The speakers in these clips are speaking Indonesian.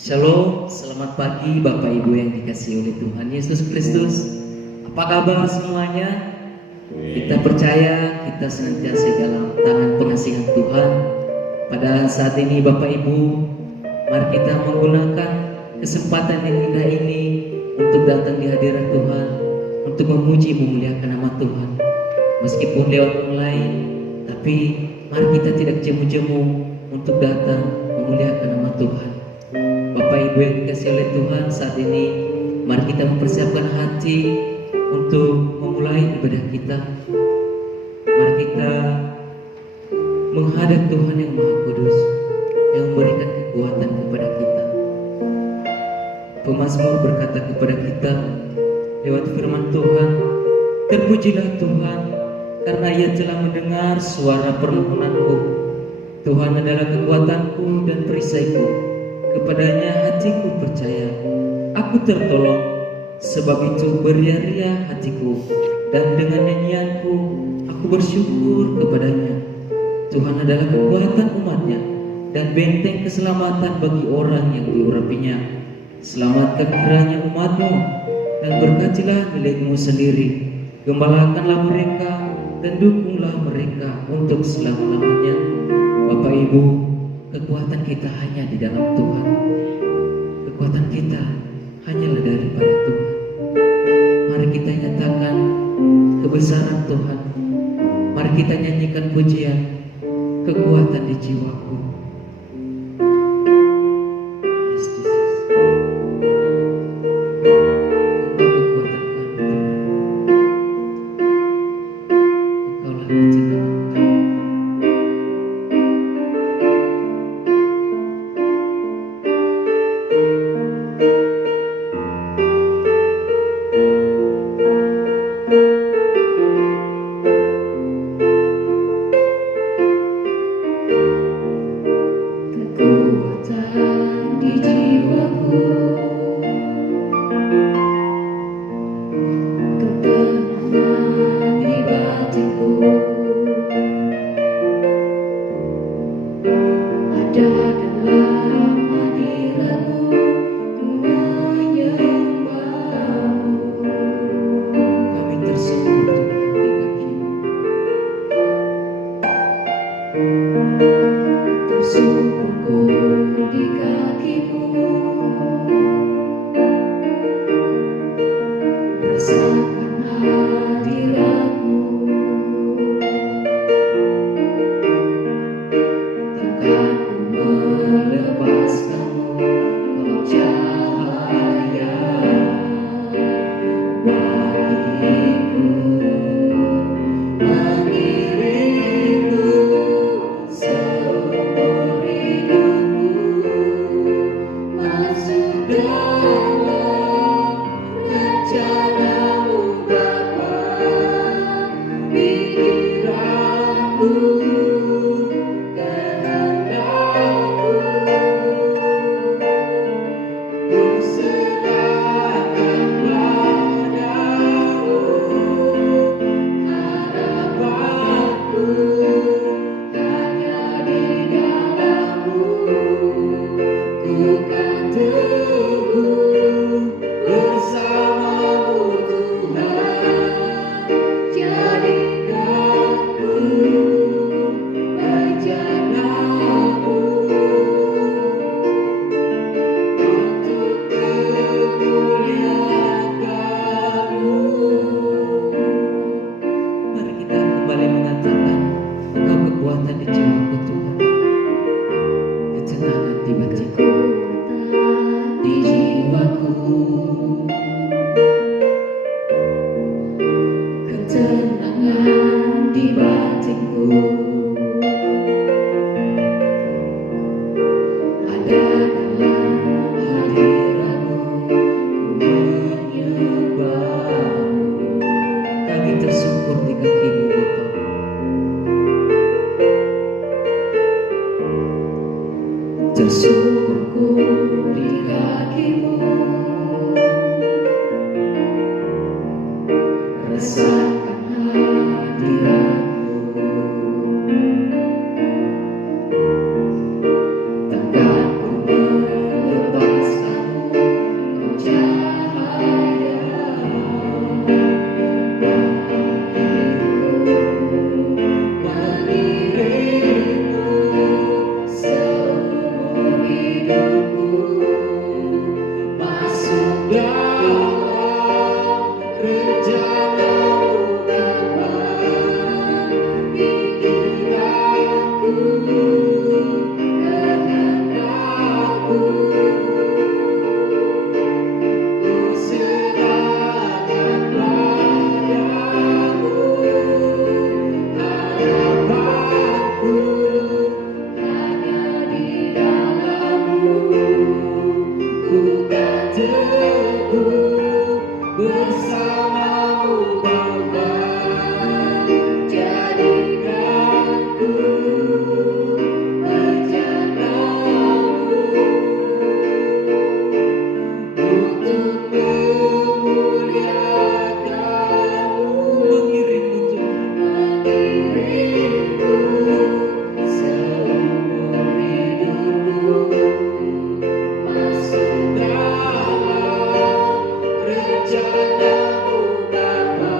Shalom, selamat pagi Bapak Ibu yang dikasihi oleh Tuhan Yesus Kristus. Apa kabar semuanya? Kita percaya kita senantiasa dalam tangan pengasihan Tuhan. Pada saat ini Bapak Ibu, mari kita menggunakan kesempatan yang indah ini untuk datang di hadirat Tuhan, untuk memuji memuliakan nama Tuhan. Meskipun lewat online, tapi mari kita tidak jemu-jemu untuk datang memuliakan nama Tuhan. Bapak Ibu yang dikasihi oleh Tuhan, saat ini mari kita mempersiapkan hati untuk memulai ibadah kita. Mari kita menghadap Tuhan yang Maha Kudus, yang memberikan kekuatan kepada kita. Pemazmur berkata kepada kita lewat firman Tuhan, "Terpujilah Tuhan, karena Ia telah mendengar suara permohonanku. Tuhan adalah kekuatanku dan perisaiku. Kepadanya hatiku percaya, aku tertolong. Sebab itu beria-ria hatiku, dan dengan nyanyianku aku bersyukur kepadanya. Tuhan adalah kekuatan umatnya, dan benteng keselamatan bagi orang yang diurapinya. Selamatkan kiranya umatmu, dan berkatilah milikmu sendiri. Gembalakanlah mereka, dan dukunglah mereka untuk selama-lamanya." Bapak Ibu, kekuatan kita hanya di dalam Tuhan. Kekuatan kita hanyalah daripada Tuhan. Mari kita nyatakan kebesaran Tuhan. Mari kita nyanyikan pujian, kekuatan di jiwaku. Yes, Jesus. Engkau kekuatan kami, Tuhan. Engkaulah ketenangan kami. teguh bersamamu Tuhan, jadikan ku berjalanmu untuk memuliakanmu, mengiringmu Tuhan, mengiringmu seumur hidupku, masuk dalam rencanamu Bapa,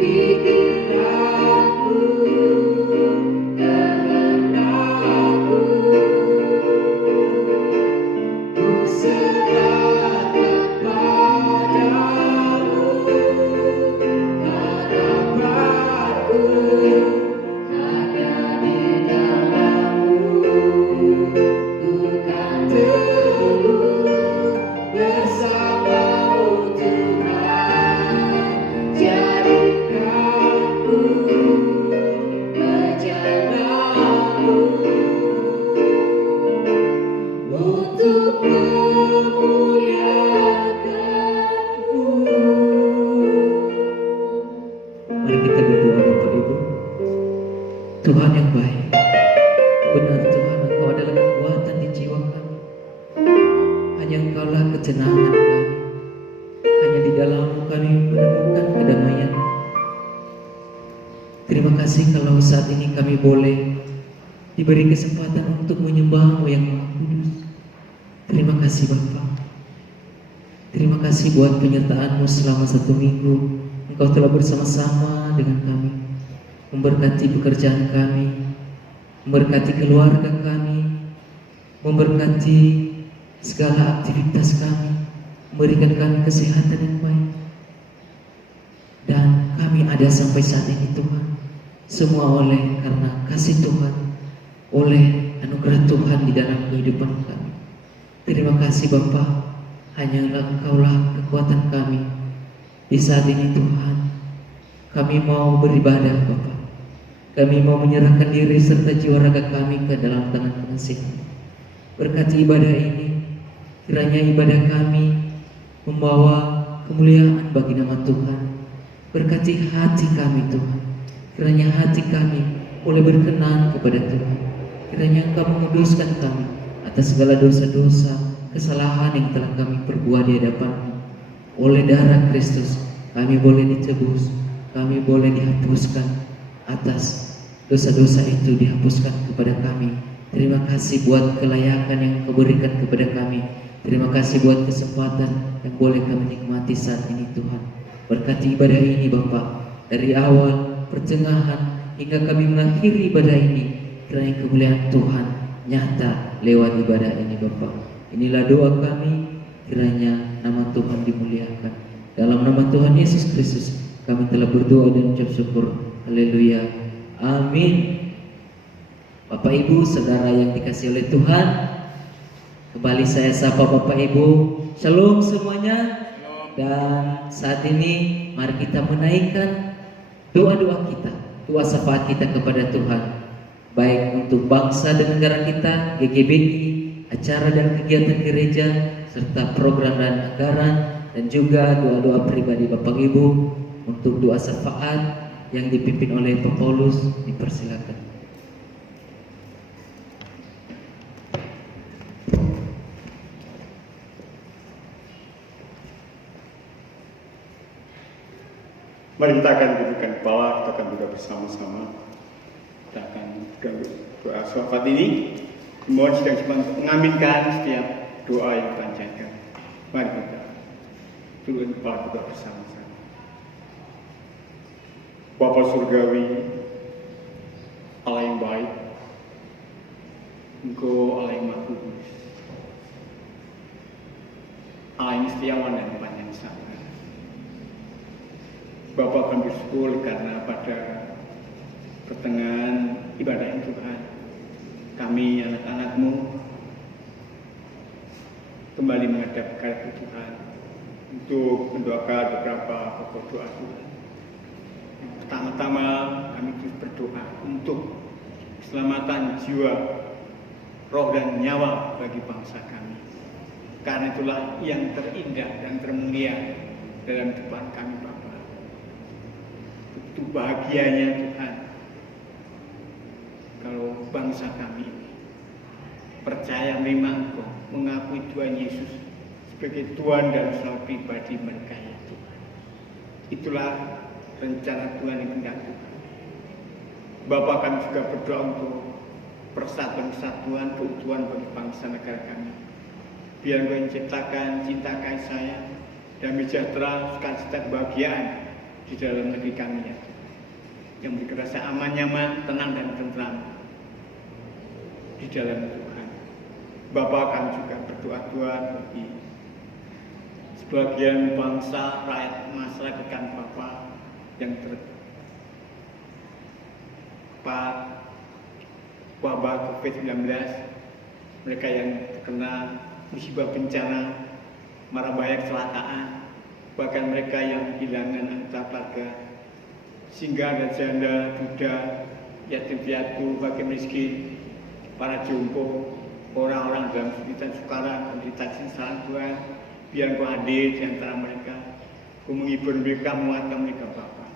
pikiranku, kehendakku, ku serahkan padamu, harapanku hanya di dalammu, ku kan teguh bersamamu Tuhan, jadikan ku berjalanmu untuk memuliakanmu. Mari kita berdoa Bapak Ibu. Tuhan yang baik, benar Tuhan, Engkau adalah kekuatan di jiwa kami. Hanya Engkaulah ketenangan kami. Hanya di dalam-Mu kami menemukan kedamaian. Terima kasih kalau saat ini kami boleh diberi kesempatan untuk menyembah-Mu yang Maha Kudus. Terima kasih Bapa. Terima kasih buat penyertaan-Mu selama 1 minggu. Engkau telah bersama-sama dengan kami, memberkati pekerjaan kami, memberkati keluarga kami, memberkati segala aktivitas kami, memberikan kami kesehatan yang baik. Dan kami ada sampai saat ini Tuhan, semua oleh karena kasih Tuhan, oleh anugerah Tuhan di dalam kehidupan kami. Terima kasih Bapa, hanyalah Engkaulah kekuatan kami. Di saat ini Tuhan, kami mau beribadah Bapa. Kami mau menyerahkan diri serta jiwa raga kami ke dalam tangan pengasih-Mu. Berkati ibadah ini, kiranya ibadah kami membawa kemuliaan bagi nama Tuhan. Berkati hati kami Tuhan, kiranya hati kami boleh berkenan kepada Tuhan. Kiranya Engkau menguduskan kami atas segala dosa-dosa, kesalahan yang telah kami perbuat di hadapan-Mu. Oleh darah Kristus kami boleh ditebus, kami boleh dihapuskan, atas dosa-dosa itu dihapuskan kepada kami. Terima kasih buat kelayakan yang Kau berikan kepada kami. Terima kasih buat kesempatan yang boleh kami nikmati saat ini Tuhan. Berkati ibadah ini Bapak, dari awal, pertengahan, hingga kami mengakhiri ibadah ini. Kiranya kemuliaan Tuhan nyata lewat ibadah ini Bapak. Inilah doa kami, kiranya nama Tuhan dimuliakan. Dalam nama Tuhan Yesus Kristus kami telah berdoa dan ucap syukur. Haleluya. Amin. Bapak Ibu, saudara yang dikasihi oleh Tuhan, kembali saya sapa Bapak Ibu. Shalom semuanya. Dan saat ini mari kita menaikkan doa-doa kita, doa syafaat kita kepada Tuhan, baik untuk bangsa dan negara kita, GGBI, acara dan kegiatan gereja, serta program dan anggaran, dan juga doa-doa pribadi Bapak Ibu. Untuk doa syafaat yang dipimpin oleh Pak Paulus, dipersilakan. Mari kita akan dudukkan kepala, kita akan berdoa bersama-sama. Kita akan doa syafaat ini. Mohon sedang mengaminkan setiap doa yang dipanjatkan. Mari kita turun kepala kita bersama-sama. Bapa surgawi, Allah yang baik, Engkau Allah yang Maha Kudus, Allah yang setiawan dan panjang sabar. Bapa kami bersyukur karena pada pertengahan ibadah Tuhan, kami anak-anak-Mu kembali menghadap kehadirat Tuhan untuk mendoakan beberapa pokok doa Tuhan. Pertama-tama kami terus berdoa untuk keselamatan jiwa, roh dan nyawa bagi bangsa kami. Karena itulah yang terindah dan termulia dalam depan kami Bapa. Begitu bahagianya Tuhan kalau bangsa kami percaya menerima Engkau, mengakui Tuhan Yesus sebagai Tuhan dan Selalu pribadi mereka ya Tuhan. Itulah rencana Tuhan yang hendak Tuhan. Bapak kami juga berdoa untuk persatuan kesatuan, keutuhan bagi bangsa negara kami. Biar Engkau yang ciptakan cinta kasih sayang dan sejahtera, sukacita kebahagiaan di dalam negeri kami ya Tuhan. Yang memberi rasa aman, nyaman, tenang dan tentram di dalam Tuhan. Bapak kami juga berdoa Tuhan bagi sebagian bangsa, rakyat, masyarakat kami Bapak yang terpapar wabah COVID-19, mereka yang terkena musibah bencana, mara bahaya kecelakaan, bahkan mereka yang kehilangan anggota keluarga, singgah dan janda, duda, yatim piatu, bagi miskin, para jompo, orang-orang dalam kesulitan sukara, penderitaan sengsara Tuhan, biar Engkau hadir di antara mereka, Engkau menghibur mereka, menguatkan mereka Bapa,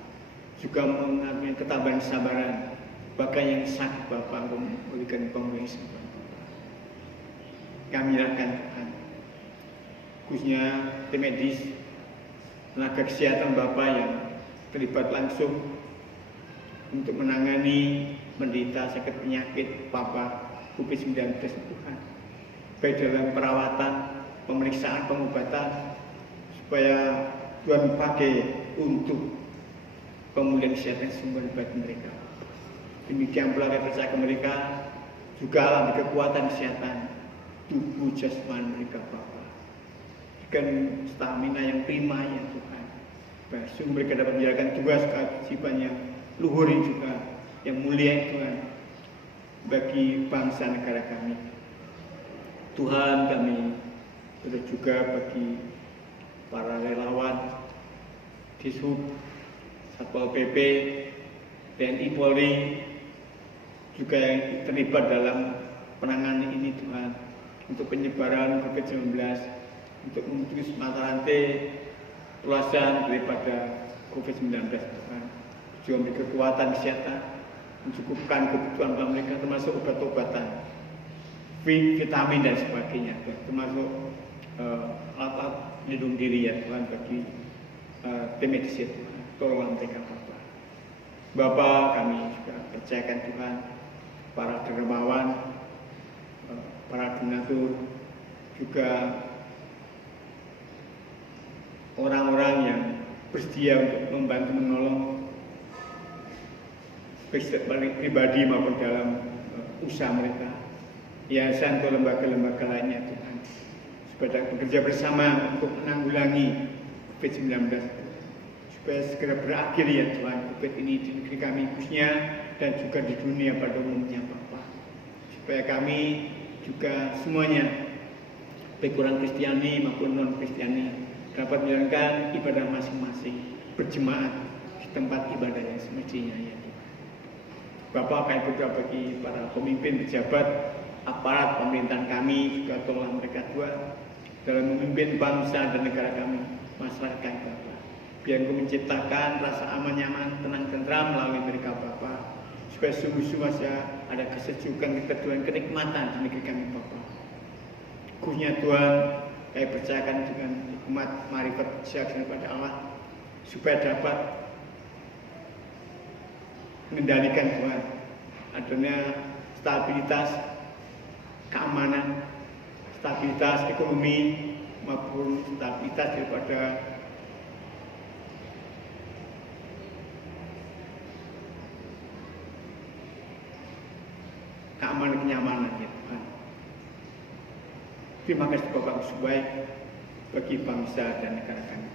juga mengambil ketabahan kesabaran, bahkan yang sakit Bapa, Engkau memberikan pemulihan Bapa. Kami nyerahkan Tuhan, khususnya tim medis, tenaga kesehatan Bapa yang terlibat langsung untuk menangani penderita sakit penyakit Bapa COVID-19 Tuhan, baik dalam perawatan, pemeriksaan, pengobatan, supaya Tuhan pakai untuk pemulihan kesehatan sumber bagi mereka. Demikian pula kami percaya ke mereka juga alami kekuatan kesehatan tubuh jasmani mereka Bapa, dengan stamina yang prima ya Tuhan. Sungguh mereka dapat menjalankan tugas kewajiban yang luhur juga, yang mulia Tuhan bagi bangsa negara kami. Tuhan kami terus juga bagi para relawan Dishub, Satpol PP, TNI Polri juga yang terlibat dalam penanganan ini Tuhan, untuk penyebaran COVID-19, untuk memutus mata rantai perluasan daripada COVID-19 Tuhan. Juga memberi kekuatan kesehatan, mencukupkan kebutuhan mereka, termasuk obat-obatan, vitamin dan sebagainya, termasuk alat pelindung diri ya Tuhan bagi tim medis ya Tuhan. Tolonglah mereka Bapak. Bapak kami juga percayakan Tuhan para dermawan, para donatur, juga orang-orang yang bersedia untuk membantu menolong baik pribadi maupun dalam usaha mereka, yayasan atau lembaga-lembaga lainnya Tuhan, supaya bekerja bersama untuk menanggulangi COVID-19, supaya segera berakhir ya Tuhan COVID ini di negeri kami khususnya dan juga di dunia pada umumnya Bapak, supaya kami juga semuanya baik orang Kristiani maupun non Kristiani dapat menjalankan ibadah masing-masing berjemaat di tempat ibadah yang semestinya ya Tuhan. Bapak kami berdoa bagi para pemimpin, pejabat, aparat pemerintahan kami, juga tolonglah mereka Tuhan dalam memimpin bangsa dan negara kami, masyarakat kami Bapak. Biar Engkau menciptakan rasa aman, nyaman, tenang, tentram melalui mereka Bapak, supaya sungguh-sungguh ada kesejukan, keteduhan, kenikmatan di negeri kami Bapak. Khususnya Tuhan, kami percayakan dengan hikmat, marifat, kesaksian kepada Allah, supaya dapat mengendalikan Tuhan adanya stabilitas keamanan, stabilitas ekonomi maupun stabilitas daripada keamanan kenyamanan ya Tuhan. Terima kasih Bapak sebaik bagi bangsa dan negara kami.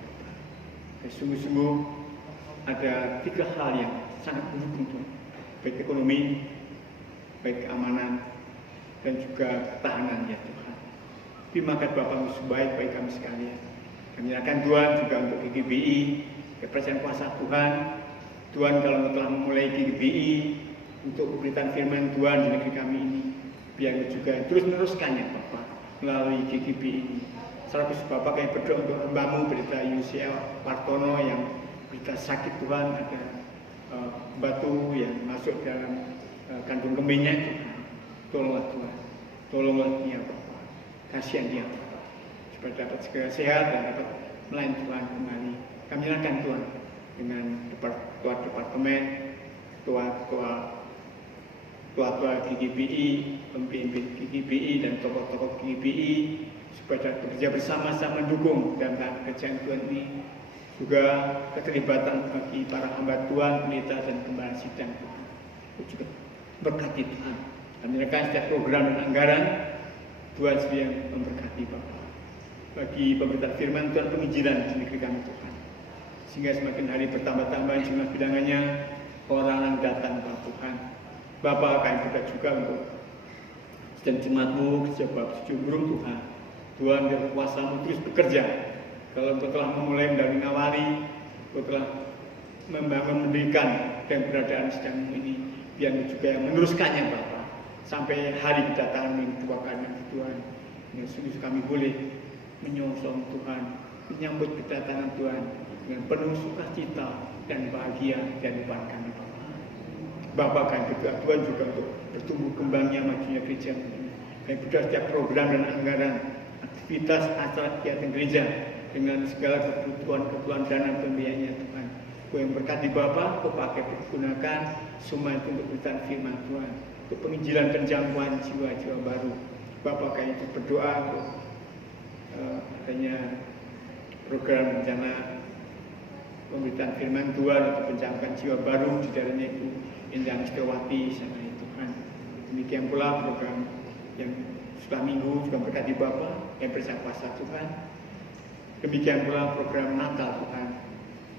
Sungguh-sungguh ada 3 hal yang sangat mendukung Tuhan, baik ekonomi, baik keamanan, dan juga ketahanan ya Tuhan. Terima kasih Bapak sebaik bagi kami sekalian. Kami akan Tuhan juga untuk GGBI, kepercayaan kuasa Tuhan. Tuhan kalau telah memulai GGBI untuk pemberitaan firman Tuhan di negeri kami ini, biar juga terus meneruskannya Bapak melalui GGBI ini. Sekaligus Bapak kami berdoa untuk hamba-Mu Pendeta UCL Partono yang berita sakit Tuhan, ada batu yang masuk dalam kandung kemihnya. Tolonglah Tuhan, tolonglah dia Bapak, kasihan dia Bapak, supaya dapat segera sehat dan dapat melayani Tuhan kembali. Kami nyalakan Tuhan dengan ketua departemen, ketua GGBI, pemimpin GGBI dan tokoh-tokoh GGBI, supaya dapat bekerja bersama-sama mendukung dalam pekerjaan Tuhan ini. Juga keterlibatan bagi para hamba Tuhan, pendeta dan gembala sidang Tuhan. Juga berkati Tuhan. Kami nyalakan setiap program dan anggaran, Tuhan sendiri yang memberkati Bapak. Bagi pemberitaan firman Tuhan, penginjilan di negeri kami Tuhan. Sehingga semakin hari bertambah-tambah jumlah bilangannya, orang-orang datang kepada Tuhan. Bapak kami berdoa juga untuk sedang jemaat-Mu, sebab sejumlah Tuhan. Tuhan dan kuasa-Mu terus bekerja. Kalau Engkau telah memulai dari ngawali, Engkau telah memberikan dan keberadaan sedang ini, biar juga yang meneruskannya Bapak. Sampai hari kedatangan yang kedua kami Tuhan. Yang sungguh kami boleh menyongsong Tuhan, menyambut kedatangan Tuhan dengan penuh sukacita dan bahagia dan depan kami Bapak. Bapak kami berdoa Tuhan juga untuk bertumbuh kembangnya majunya gereja ini. Kami berdoa setiap program dan anggaran, aktivitas acara kegiatan gereja dengan segala kebutuhan dana pembiayaannya Tuhan. Kau yang berkati Bapak, Kau pakai pergunakan semua itu untuk beritaan firman Tuhan, untuk penginjilan penjangkauan jiwa-jiwa baru. Bapak kami berdoa untuk adanya program rencana pemberitaan firman Tuhan untuk penjangkauan jiwa baru di dalamnya Ibu Indah Mistawati sana Tuhan. Demikian pula program yang sudah minggu juga berkati Bapak yang bersama kuasa Tuhan. Demikian pula program Natal Tuhan.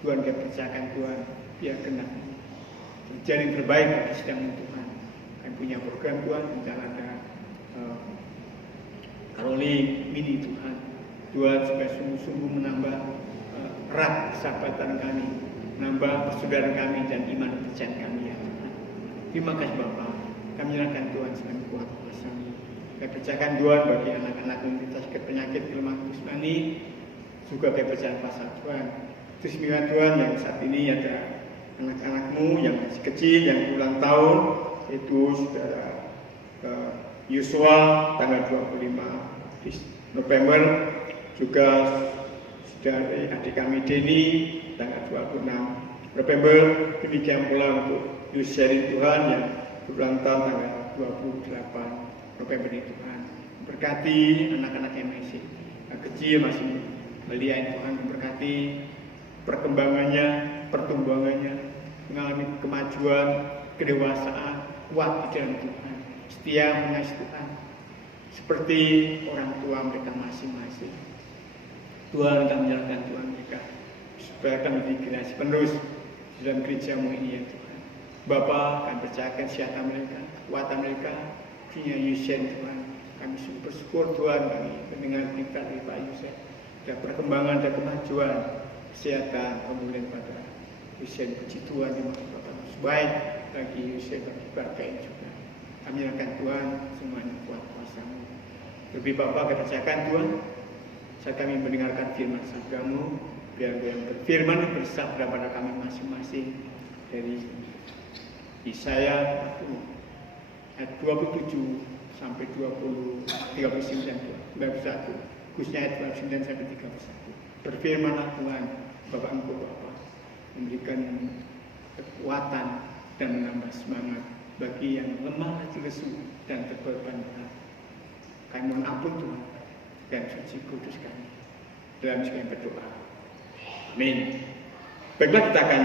Tuhan kami percayakan Tuhan, biar kena terjadi yang terbaik bagi sedang Tuhan. Kami punya program Tuhan, misalnya ada Karoli Mini Tuhan. Tuhan supaya sungguh-sungguh menambah erat persahabatan kami, menambah persaudaraan kami dan iman percayaan kami ya Tuhan. Terima kasih Bapak. Kami nyerahkan Tuhan sebagai kuat kuasa-Mu. Kami percayakan Tuhan bagi anak-anak yang sakit penyakit kelemahan jasmani, juga kami percaya kuasa Tuhan. Terus minta Tuhan yang saat ini ada anak-anak-Mu yang masih kecil yang ulang tahun, itu saudara Yosua tanggal 25 November, juga saudara adik kami Denny tanggal 26 November. Demikian pula untuk Yuseri Tuhan yang ulang tahun tanggal 28 November ini Tuhan. Berkati anak-anak yang masih kecil, masih melihat Tuhan, memberkati perkembangannya, pertumbuhannya, mengalami kemajuan, kedewasaan, kuat di dalam Tuhan, setia mengasihi Tuhan, seperti orang tua mereka masing-masing. Tuhan kami menyerahkan Tuhan mereka, supaya kami menjadi generasi penerus dalam gereja-Mu ini ya Tuhan. Bapa, kami percayakan kesehatan mereka, kekuatan mereka, punya Yusen Tuhan. Kami bersyukur Tuhan kami mendengar berita dari Pak Yusen, ada perkembangan dan kemajuan, kesehatan, pemulihan pada Yusen. Puji Tuhan di mata Bapak sebaik bagi Yusen, bagi keluarga ini juga. Kami menyerahkan Tuhan semuanya kuat kuasa-Mu. Lebih Bapak kami percayakan Tuhan, saat kami mendengarkan firman sabda-Mu, biar yang berfirman bersabda pada kami masing-masing dari Yesaya 40 ayat 27 sampai 39 khususnya ayat 29 sampai 31. Berfirmanlah Tuhan, Bapak Engkau Bapa, memberikan kekuatan dan menambah semangat bagi yang lemah, lesu dan terbeban berat. Kami mohon ampun Tuhan dan suci kudus kami dalam segala berdoa. Amin. Baiklah, kita akan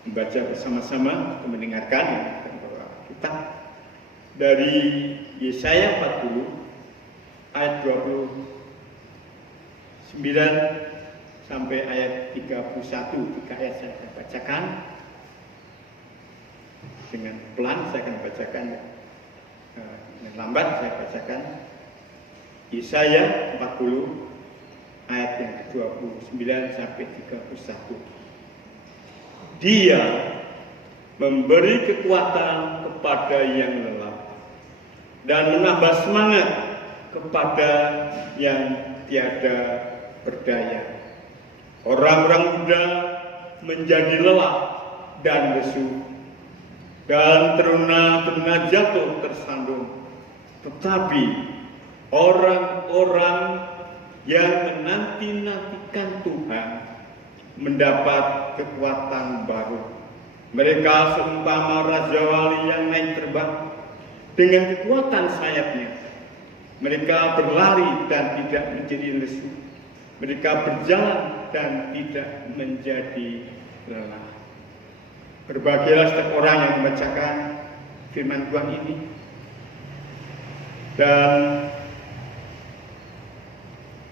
membaca bersama-sama, mendengarkan kitab dari Yesaya 40 ayat 29 sampai ayat 31. 3 ayat saya akan bacakan dengan pelan, saya akan bacakan dengan lambat, saya bacakan Yesaya 40 ayat yang ke-29 sampai 31. Dia memberi kekuatan kepada yang lelah dan menambah semangat kepada yang tiada berdaya. Orang-orang muda menjadi lelah dan lesu, dan teruna-teruna jatuh tersandung. Tetapi orang-orang yang menanti-nantikan Tuhan mendapat kekuatan baru. Mereka seumpama raja wali yang naik terbang dengan kekuatan sayapnya. Mereka berlari dan tidak menjadi lesu. Mereka berjalan dan tidak menjadi lelah. Berbahagialah setiap orang yang membacakan firman Tuhan ini dan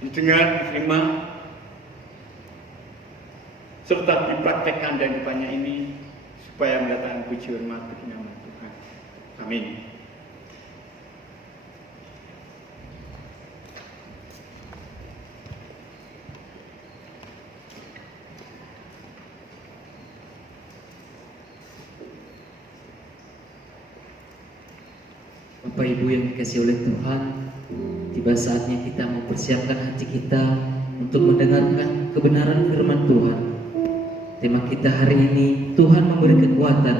didengar, diterima, serta dipraktekkan dan depannya ini supaya mendatangkan puji hormat bagi nama Tuhan. Amin. Bapak Ibu yang dikasihi oleh Tuhan, tiba saatnya kita mempersiapkan hati kita untuk mendengarkan kebenaran firman Tuhan. Tema kita hari ini, Tuhan memberi kekuatan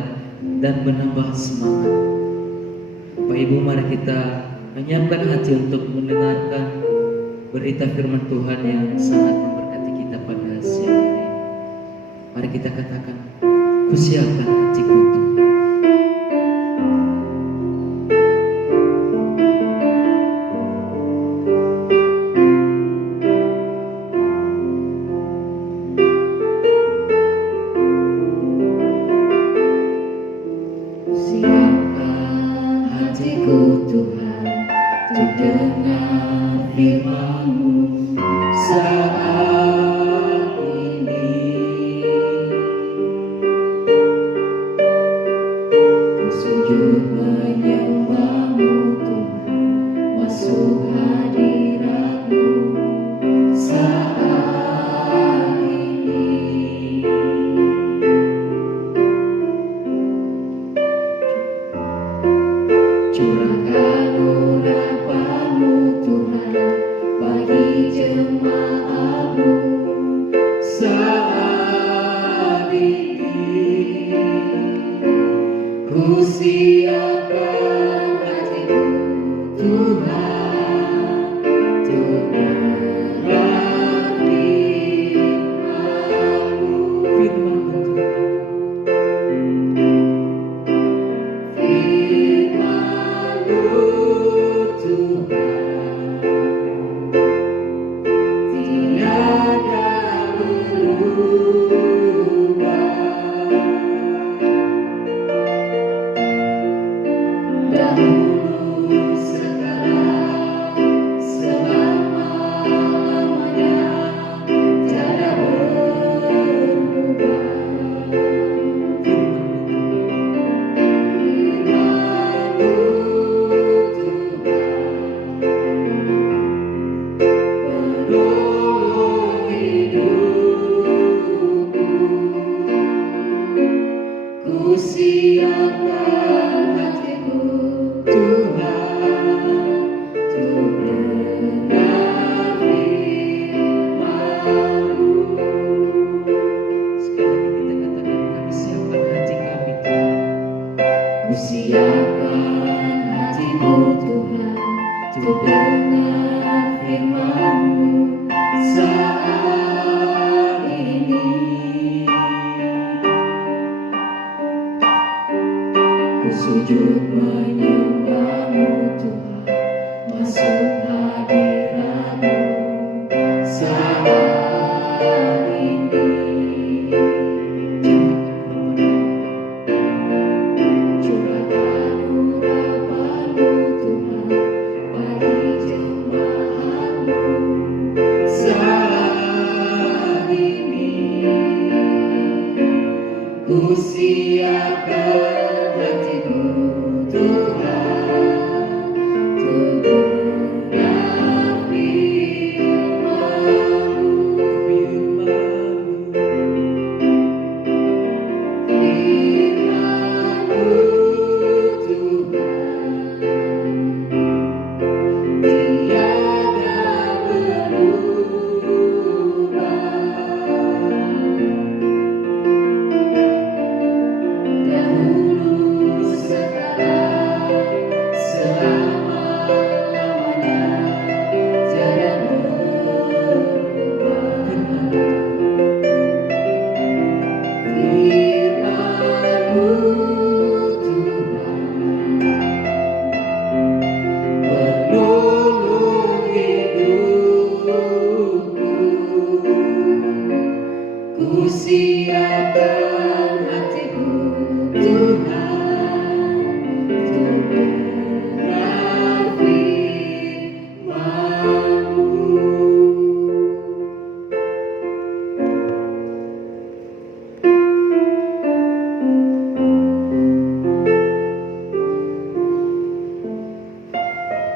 dan menambah semangat. Bapak Ibu, mari kita menyiapkan hati untuk mendengarkan berita firman Tuhan yang sangat memberkati kita pada siang hari ini. Mari kita katakan, kusiapkan hatiku Tuhan. Curahkan urapan-Mu Tuhan bagi jemaat.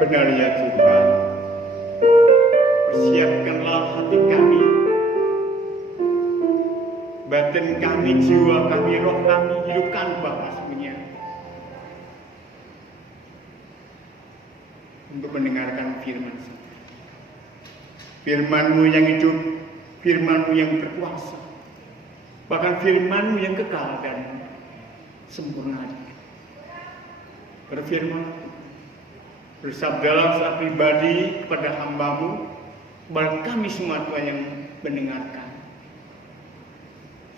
Benar ya Tuhan, persiapkanlah hati kami, batin kami, jiwa kami, roh kami, hidupkan Bapa semuanya untuk mendengarkan firman Firman-Mu yang hidup, Firman-Mu yang berkuasa, bahkan Firman-Mu yang kekal dan sempurna. Berfirman, bersabdalah secara pribadi kepada hamba-Mu, kepada kami semua Tuhan yang mendengarkan,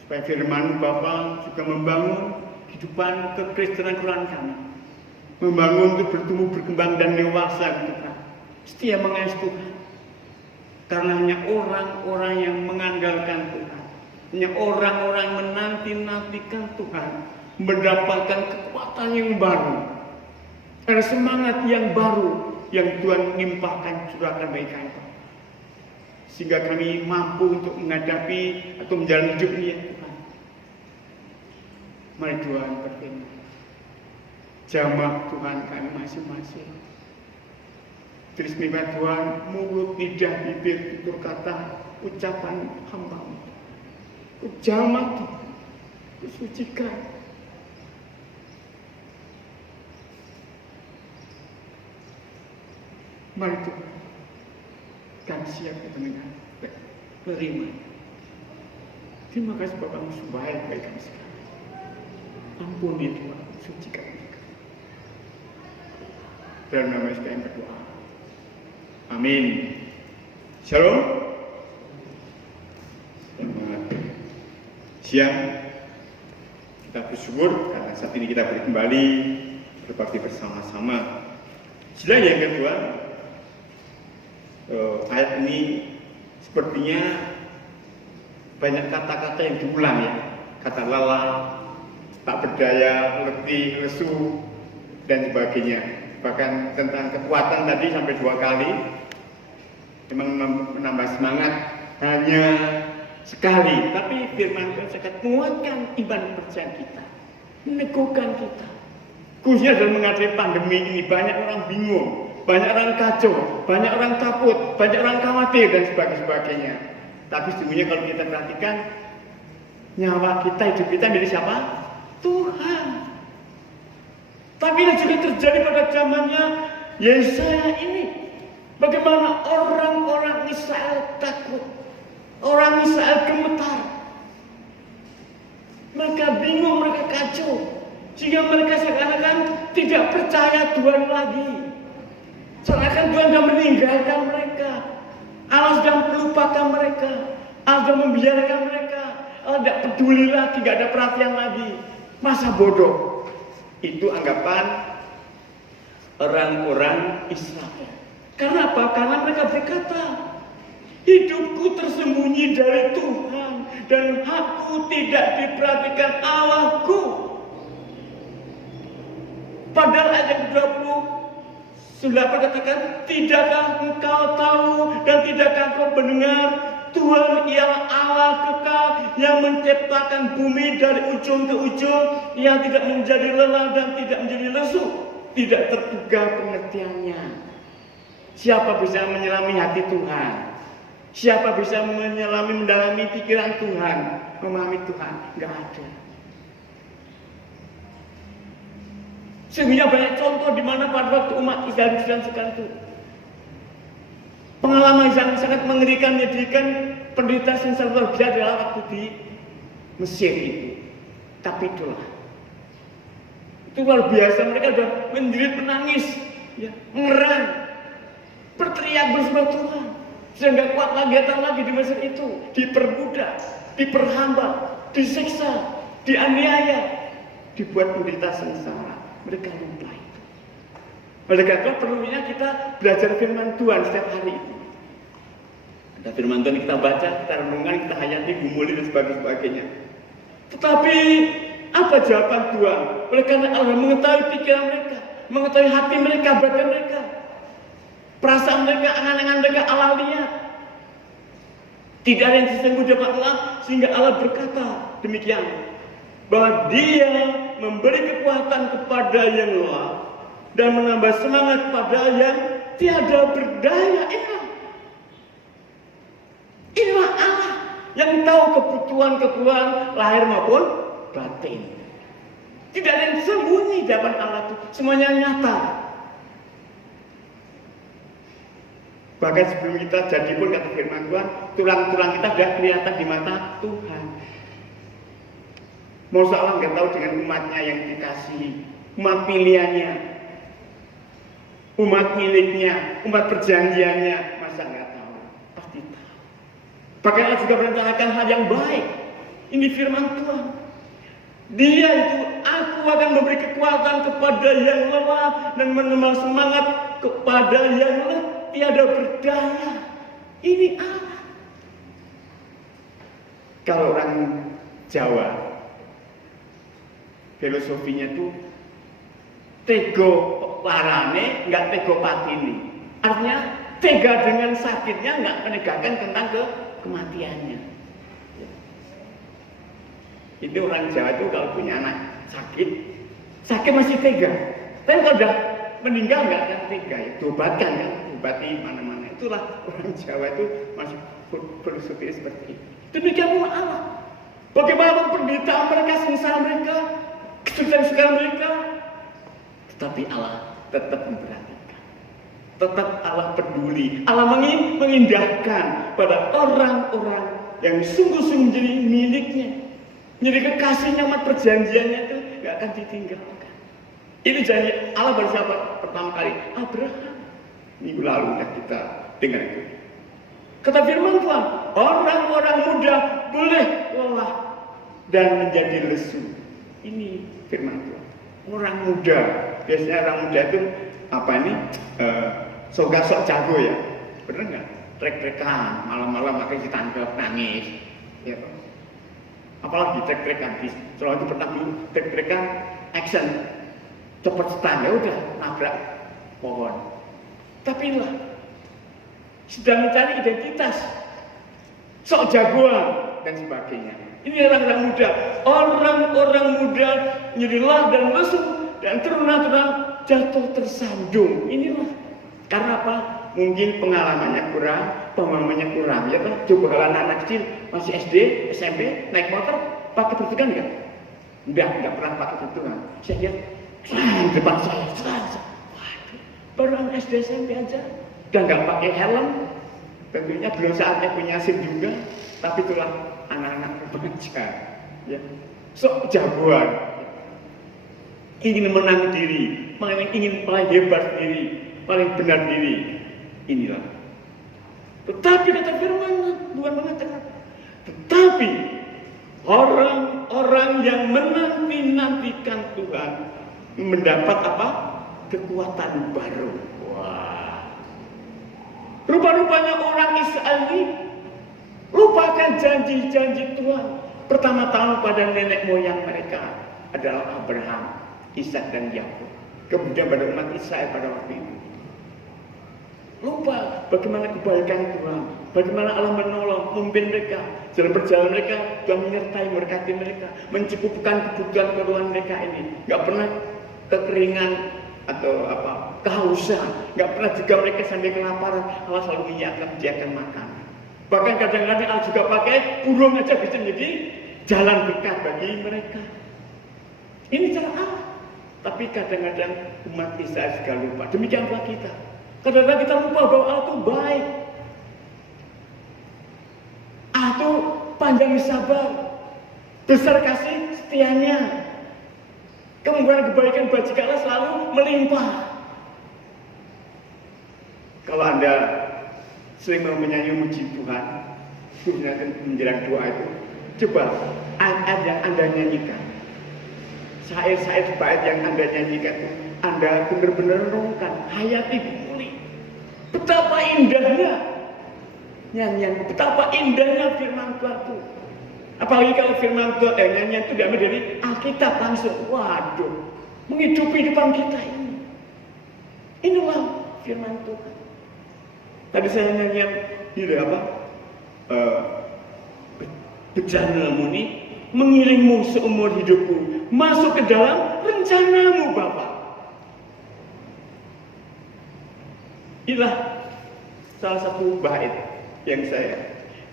supaya firman Bapa juga membangun kehidupan kekristenan Quran kami, membangun untuk bertumbuh, berkembang dan dewasa Tuhan, setia mengasihi Tuhan, karena hanya orang-orang yang mengandalkan Tuhan, hanya orang-orang yang menanti-nantikan Tuhan mendapatkan kekuatan yang baru, ada semangat yang baru yang Tuhan limpahkan, curahkan bagi kami, sehingga kami mampu untuk menghadapi atau menjalani hidup ini ya Tuhan. Mari Tuhan berfirman, jamah Tuhan kami masing-masing, tulis mimpi Tuhan, mulut, lidah, bibir, tutur kata, ucapan hamba-Mu, jamah Tuhan, kusucikan. Mari Tuhan, kami siap mendengar, menerima. Terima kasih Bapa yang baik bagi kami sekarang. Ampuni Tuhan, sucikan mereka. Dalam nama Yesus kami berdoa. Amin. Shalom. Selamat siang. Kita bersyukur karena saat ini kita boleh kembali berbakti bersama-sama. Sila yang kedua, ayat ini sepertinya banyak kata-kata yang diulang ya, kata lelah, tak berdaya, letih, lesu dan sebagainya. Bahkan tentang kekuatan tadi sampai 2 kali, memang menambah semangat hanya sekali, tapi firman Tuhan sangat menguatkan iman percaya kita, meneguhkan kita. Khususnya dalam menghadapi pandemi ini, banyak orang bingung, banyak orang kacau, banyak orang takut, banyak orang khawatir dan sebagainya. Tapi sesungguhnya kalau kita perhatikan, nyawa kita, hidup kita milik siapa? Tuhan. Tapi ini juga terjadi pada zamannya Yesaya ini. Bagaimana orang-orang Israel takut, orang Israel gemetar, mereka bingung, mereka kacau, sehingga mereka seakan-akan tidak percaya Tuhan lagi. Seakan Tuhan sudah meninggalkan mereka, Allah sudah melupakan mereka, Allah sudah membiarkan mereka, Allah tidak peduli lagi, tidak ada perhatian lagi. Masa bodoh. Itu anggapan orang-orang Israel. Karena apa? Karena mereka berkata, hidupku tersembunyi dari Tuhan dan aku tidak diperhatikan Allahku. Padahal ayat 20 sudah katakan, tidakkah engkau tahu dan tidakkah engkau mendengar, Tuhan ialah Allah kekal yang menciptakan bumi dari ujung ke ujung, yang tidak menjadi lelah dan tidak menjadi lesu, tidak terduga pengertiannya. Siapa bisa menyelami hati Tuhan? Siapa bisa menyelami, mendalami pikiran Tuhan, memahami Tuhan? Enggak ada. Sehingga banyak contoh di mana pada waktu umat Israel disekan itu, pengalaman yang sangat mengerikan, menyedihkan, penderitaan yang sangat luar biasa adalah waktu di Mesir itu. Tapi itulah, itu luar biasa, mereka sudah menjerit, menangis, ya, mengerang, berteriak bersama Tuhan. Sehingga kuat lagi, datang lagi di Mesir itu, diperbudak, diperhamba, disiksa, dianiaya, dibuat menderita sengsara. Mereka lupa itu. Oleh karena itu perlunya kita belajar firman Tuhan setiap hari itu. Ada firman Tuhan kita baca, kita renungkan, kita hayati, gumuli dan sebagainya. Tetapi apa jawaban Tuhan? Oleh karena Allah mengetahui pikiran mereka, mengetahui hati mereka, batin mereka, perasaan mereka, angan-angan mereka, Allah lihat. Tidak ada yang sesungguh dapat Allah, sehingga Allah berkata demikian, bahwa Dia memberi kekuatan kepada yang lemah dan menambah semangat kepada yang tiada berdaya. Inilah Allah yang tahu kebutuhan lahir maupun batin. Tidak ada yang sembunyi di hadapan Allah itu, semuanya nyata. Bahkan sebelum kita jadi pun, kata firman Tuhan, tulang-tulang kita sudah kelihatan di mata Tuhan. Masa Allah nggak tahu dengan umatnya yang dikasihi, umat pilihannya, umat miliknya, umat perjanjiannya, masa nggak tahu? Pasti tahu. Bahkan Allah juga merencanakan hal yang baik. Ini firman Tuhan. Dia itu, aku akan memberi kekuatan kepada yang lelah dan menambah semangat kepada yang tiada berdaya. Ini Allah. Kalau orang Jawa, filosofinya tuh tego larane, nggak tego patini. Artinya tega dengan sakitnya, nggak menegakkan tentang kematiannya. Itu orang Jawa itu kalau punya anak sakit masih tega. Tapi kalau udah meninggal nggak akan tega, ya diobatkan kan, obati mana-mana. Itulah orang Jawa itu masih filosofi seperti itu. Demikian pula Allah. Bagaimana penderitaan mereka, sengsara mereka, kesusahan mereka, tetapi Allah tetap memperhatikan. Tetap Allah peduli. Allah mengindahkan pada orang-orang yang sungguh-sungguh menjadi miliknya. Jadi kekasihnya, umat perjanjiannya itu gak akan ditinggalkan. Ini janji Allah pada siapa? Pertama kali Abraham. Minggu lalu kita dengar itu. Kata firman Tuhan, orang-orang muda boleh lelah dan menjadi lesu. Ini firman Tuhan. Orang muda, biasanya orang muda itu apa ini? Sok jago ya, bener nggak? Trek-trekan, malam-malam makin ditangkap nangis. Ya, apalagi trek-trekan, selalu itu pernah dulu trek-trekan action, cepet stand, ya udah nabrak pohon. Tapi lah, sedang mencari identitas, sok jagoan dan sebagainya. Ini orang-orang muda nyerilah dan lesu dan teruna-teruna jatuh tersandung. Inilah karena apa? Mungkin pengalamannya kurang, pemahamannya kurang. Ya kan? Coba anak kecil masih SD, SMP naik motor pakai tutukan enggak? Enggak pernah pakai tutukan. Saya lihat depan saya, waduh, baru anak SD SMP aja udah nggak pakai helm. Tentunya belum saatnya punya SIM juga, tapi itulah anak-anak remaja, ya, sok jagoan, ingin menang diri, ingin paling hebat diri, paling benar diri, inilah. Tetapi kata firman Tuhan mengatakan, tetapi orang-orang yang menanti-nantikan Tuhan mendapat apa? Kekuatan baru. Wah. Rupa-rupanya orang Israel ini lupakan janji-janji Tuhan. Pertama-tama pada nenek moyang mereka adalah Abraham, Ishak dan Yakub. Kemudian pada umat Israel pada waktu itu. Lupa bagaimana kebaikan Tuhan, bagaimana Allah menolong, memimpin mereka. Dalam perjalanan mereka, Tuhan menyertai, memberkati mereka, mencukupkan kebutuhan mereka ini. Gak pernah kekeringan atau apa kehausan, nggak pernah juga mereka sampai kelaparan. Allah selalu menyediakan makan. Bahkan kadang-kadang Allah juga pakai burung aja bisa menjadi jalan berkat bagi mereka. Ini cara Allah. Tapi kadang-kadang umat Israel juga lupa. Demikian pula kita. Kadang-kadang kita lupa bahwa Allah itu baik. Allah itu panjang sabar, besar kasih setianya. Kemudian kebaikan bagi Allah selalu melimpah. Kalau Anda sering menyanyi muji Tuhan, khususnya menjelang doa itu, coba ayat yang Anda nyanyikan, syair-syair bait yang Anda nyanyikan itu, Anda benar-benar renungkan, hayati pulih. Betapa indahnya nyanyian, betapa indahnya firman Tuhan itu. Apalagi kalau firman Tuhan nyanyian itu diambil dari Alkitab langsung. Waduh, menghidupi depan kita ini. Inilah firman Tuhan. Tadi saya nyanyian ini apa? Bejanamu ini mengiringmu seumur hidupku, masuk ke dalam rencanamu Bapa. Inilah salah satu bait yang saya,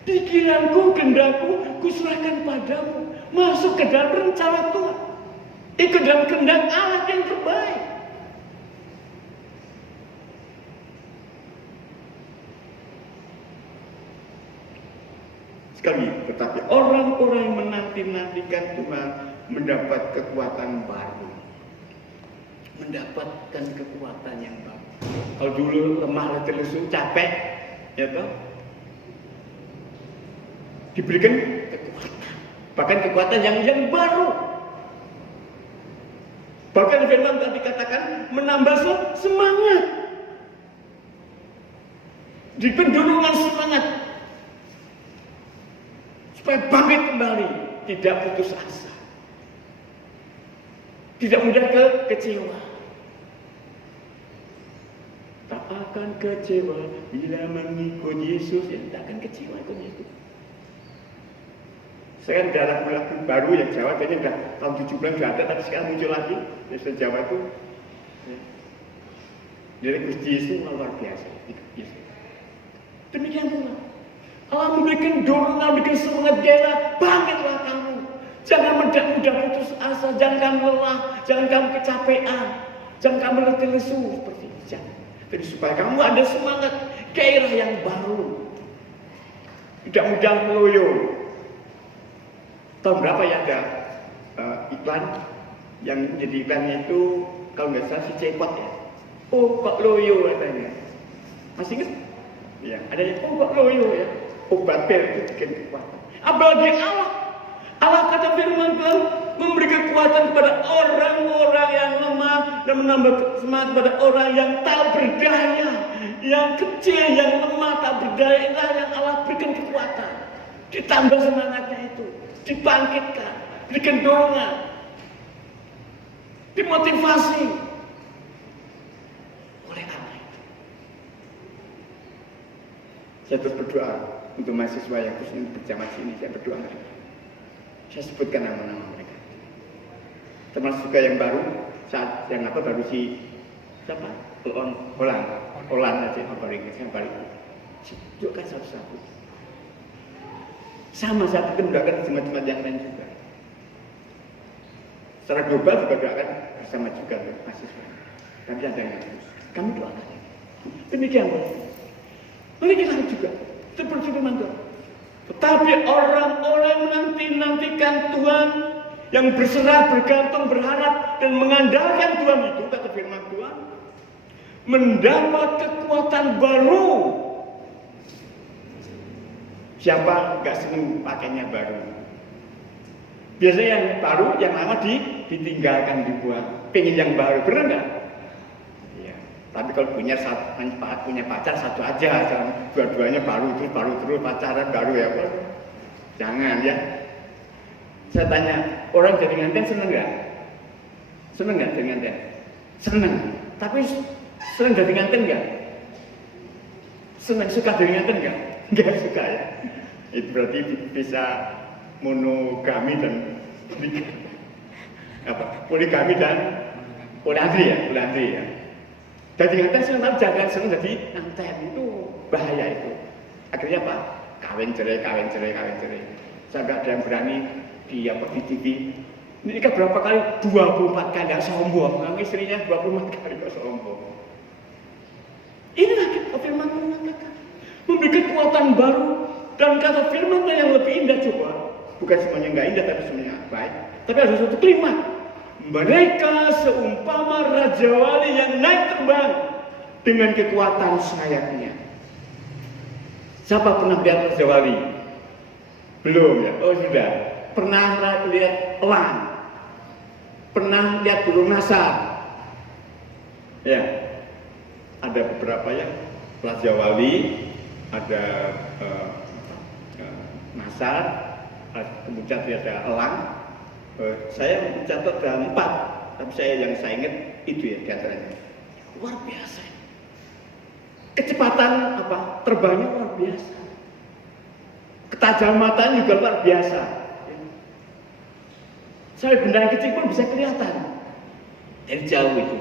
pikiranku, kendakku, kuserahkan padamu. Masuk ke dalam rencana Tuhan. Ikut dalam kehendak Allah yang terbaik. Sekali, tetapi orang-orang yang menanti-nantikan Tuhan mendapat kekuatan baru. Mendapatkan kekuatan yang baru. Kalau dulu lemah, letih, lesu, capek, ya toh, diberikan kekuatan. Bahkan kekuatan yang baru. Bahkan firman tadi dikatakan menambah semangat. Diberi dorongan semangat. Supaya bangkit kembali, tidak putus asa. Tidak mudah kecewa. Tak akan kecewa bila mengikut Yesus, yang tak akan kecewa ikut Yesus. Saya kan ada lagu baru yang Jawa, kayaknya udah tahun 70 sudah ada, tapi sekarang muncul lagi. Bahasa Jawa itu, dari Gusti Yesus luar biasa. Demikian pula, Allah memberikan dorongan, memberikan semangat gairah, bangkitlah kamu. Jangan mudah putus asa, jangan kamu lelah, jangan kamu kecapean, jangan kamu letih lesu seperti itu. Jadi supaya kamu ada semangat gairah yang baru, tidak mudah meloyo. Tahun berapa ya ada iklan yang jadi iklannya itu kalau nggak salah si Cepot ya. Oh kok loyo katanya. Masih ingat? Ya, ada yang oh kok loyo ya. Obat bel itu bikin kekuatan. Apalagi Allah kata firman Tuhan memberi kekuatan kepada orang-orang yang lemah dan menambah semangat kepada orang yang tak berdaya, yang kecil, yang lemah, tak berdaya. Inilah yang Allah berikan kekuatan. Ditambah semangatnya itu, dibangkitkan, berikan dorongan, dimotivasi oleh Allah itu. Saya terus berdoa untuk mahasiswa yang khusus berjamaah sini. Saya berdoa mereka. Saya sebutkan nama-nama mereka. Termasuk juga yang baru, saat yang baru si siapa? Olan aja yang balik. Tunjukkan satu-satu. Sama saya mendoakan jemaat-jemaat yang lain juga. Secara global juga doakan bersama juga mahasiswa. Tapi ada yang harus kami doakan. Demikian mereka juga seperti firman Tuhan. Tetapi orang-orang menanti-nantikan Tuhan, yang berserah, bergantung, berharap dan mengandalkan Tuhan itu, kata firman Tuhan, mendapat kekuatan baru. Siapa nggak senang pakainya baru? Biasanya yang baru, yang lama ditinggalkan, dibuat. Pengen yang baru, benar nggak? Iya. Tapi kalau punya pacar satu aja, dua-duanya baru terus pacaran baru ya, jangan ya. Saya tanya, orang jadi nganten seneng nggak? Seneng nggak jadi nganten? Seneng. Tapi seneng jadi nganten nggak? Seneng, suka jadi nganten nggak? Nggak suka ya. Itu berarti bisa monogami dan poligami dan poliandri ya. Jadi nganten seneng, jangan seneng jadi nganten, itu bahaya itu. Akhirnya apa? Kawin cerai. Sampai ada yang berani di TV. Ini kan berapa kali? 24 kali, yang sombong. Istrinya 24 kali kok sombong. Inilah firman Tuhan mengatakan memberi kekuatan baru, dan kata firman Tuhan yang lebih indah coba. Bukan semuanya nggak indah, tapi semuanya baik. Tapi ada satu kalimat. Mereka seumpama raja wali yang naik terbang dengan kekuatan sayapnya. Siapa pernah lihat raja wali? Belum ya? Oh sudah. Pernah lihat elang? Pernah lihat burung nasar? Ya. Ada beberapa yang raja wali, ada nasar, kemudian ada elang. Saya mencatat ada 4, tapi yang saya ingat itu ya diantaranya. Luar biasa. Kecepatan terbangnya luar biasa. Ketajamatan juga luar biasa. Sampai benda yang kecil pun bisa kelihatan dari jauh itu.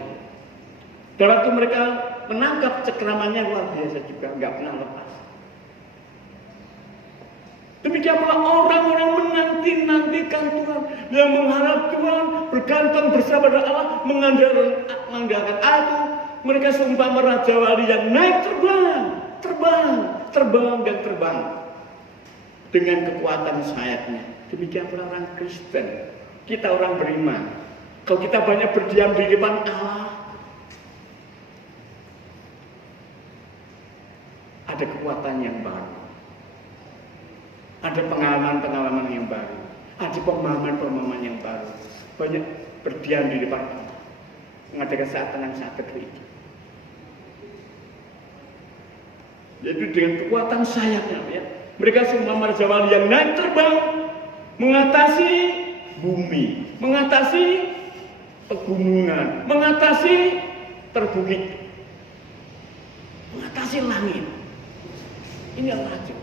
Dan waktu mereka menangkap cekramannya luar biasa juga, nggak pernah lepas. Demikian pula orang-orang menanti-nantikan Tuhan, yang mengharap Tuhan, bergantung bersama pada Allah, mengandalkan aku. Mereka seumpama raja wali yang naik terbang dengan kekuatan sayapnya. Demikian pula orang Kristen, kita orang beriman. Kalau kita banyak berdiam di depan Allah, ada kekuatan yang baru, ada pengalaman-pengalaman yang baru, ada pemahaman-pemahaman yang baru. Banyak berdiam di depan Allah, mengadakan saat tenang, saat teduh itu. Yaitu dengan kekuatan sayapnya, ya. Mereka semua raja wali yang naik terbang, mengatasi bumi, mengatasi pegunungan, mengatasi terbukit, mengatasi langit. Ini adalah raja.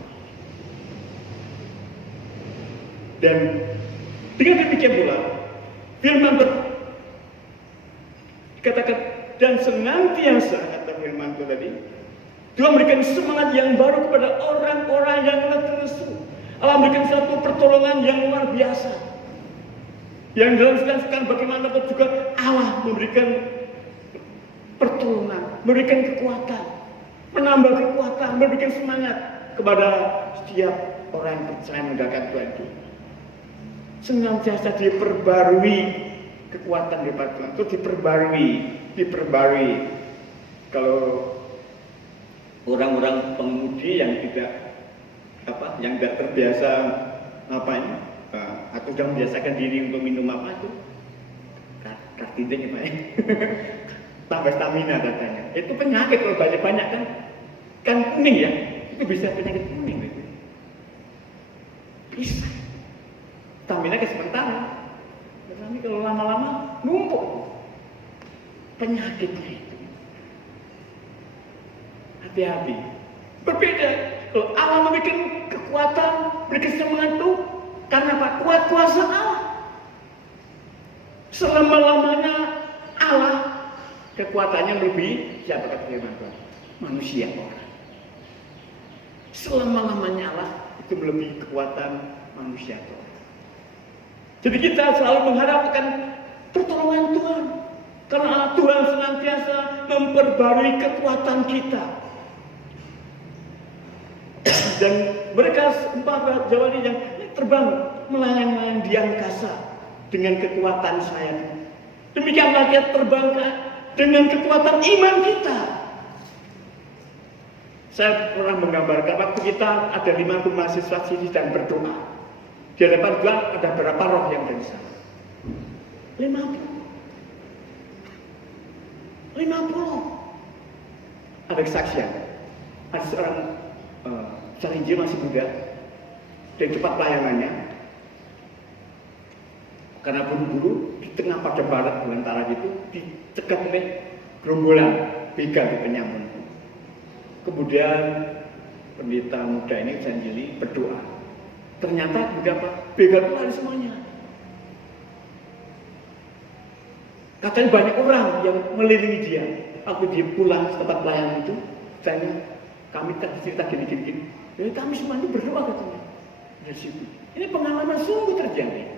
Dan dengan demikian pula, firman dikatakan, dan senantiasa, kata firman itu tadi, Tuhan memberikan semangat yang baru kepada orang-orang yang letih lesu. Allah memberikan satu pertolongan yang luar biasa. Yang dalam sekarang bagaimanapun juga Allah memberikan pertolongan, memberikan kekuatan, menambah kekuatan, memberikan semangat kepada setiap orang yang percaya menegakkan Tuhan itu. Senantiasa diperbarui kekuatan daripada Tuhan itu, diperbarui. Kalau orang-orang pengemudi yang tidak terbiasa atau sudah membiasakan diri untuk minum apa itu kartideng ya Pak, tambah stamina katanya. Itu penyakit kalau banyak-banyak kan kuning ya, itu bisa penyakit kuning gitu. Bisa stamina ke sementara, tapi kalau lama-lama numpuk penyakitnya itu. Hati-hati. Berbeda. Kalau Allah memberikan kekuatan, memberikan semangat itu karena apa? Kuat kuasa Allah. Selama-lamanya Allah kekuatannya melebihi siapa kata firman Tuhan? Manusia orang. Selama-lamanya Allah itu melebihi kekuatan manusia orang. Jadi kita selalu mengharapkan pertolongan Tuhan. Karena Tuhan senantiasa memperbarui kekuatan kita. Dan mereka empat jawali yang terbang melayang-layang di angkasa dengan kekuatan sayap. Demikianlah kita terbang dengan kekuatan iman kita. Saya pernah menggambarkan waktu kita ada 50 mahasiswa sini dan berdoa. Di hadapan Tuhan ada berapa roh yang dari sana? 50. Ada kesaksian. Ada seorang Injil masih muda dan cepat pelayanannya karena buru-buru di tengah pada barat belantara itu dicegat oleh gerombolan begal di penyamun. Kemudian pendeta muda ini Injili berdoa. Ternyata beberapa begal itu lari semuanya. Katanya banyak orang yang melilingi dia. Aku dia pulang setempat pelayanan itu, tanya, kami tak cerita gini. Jadi kami semua itu berdoa katanya dari situ. Ini pengalaman sungguh terjadi.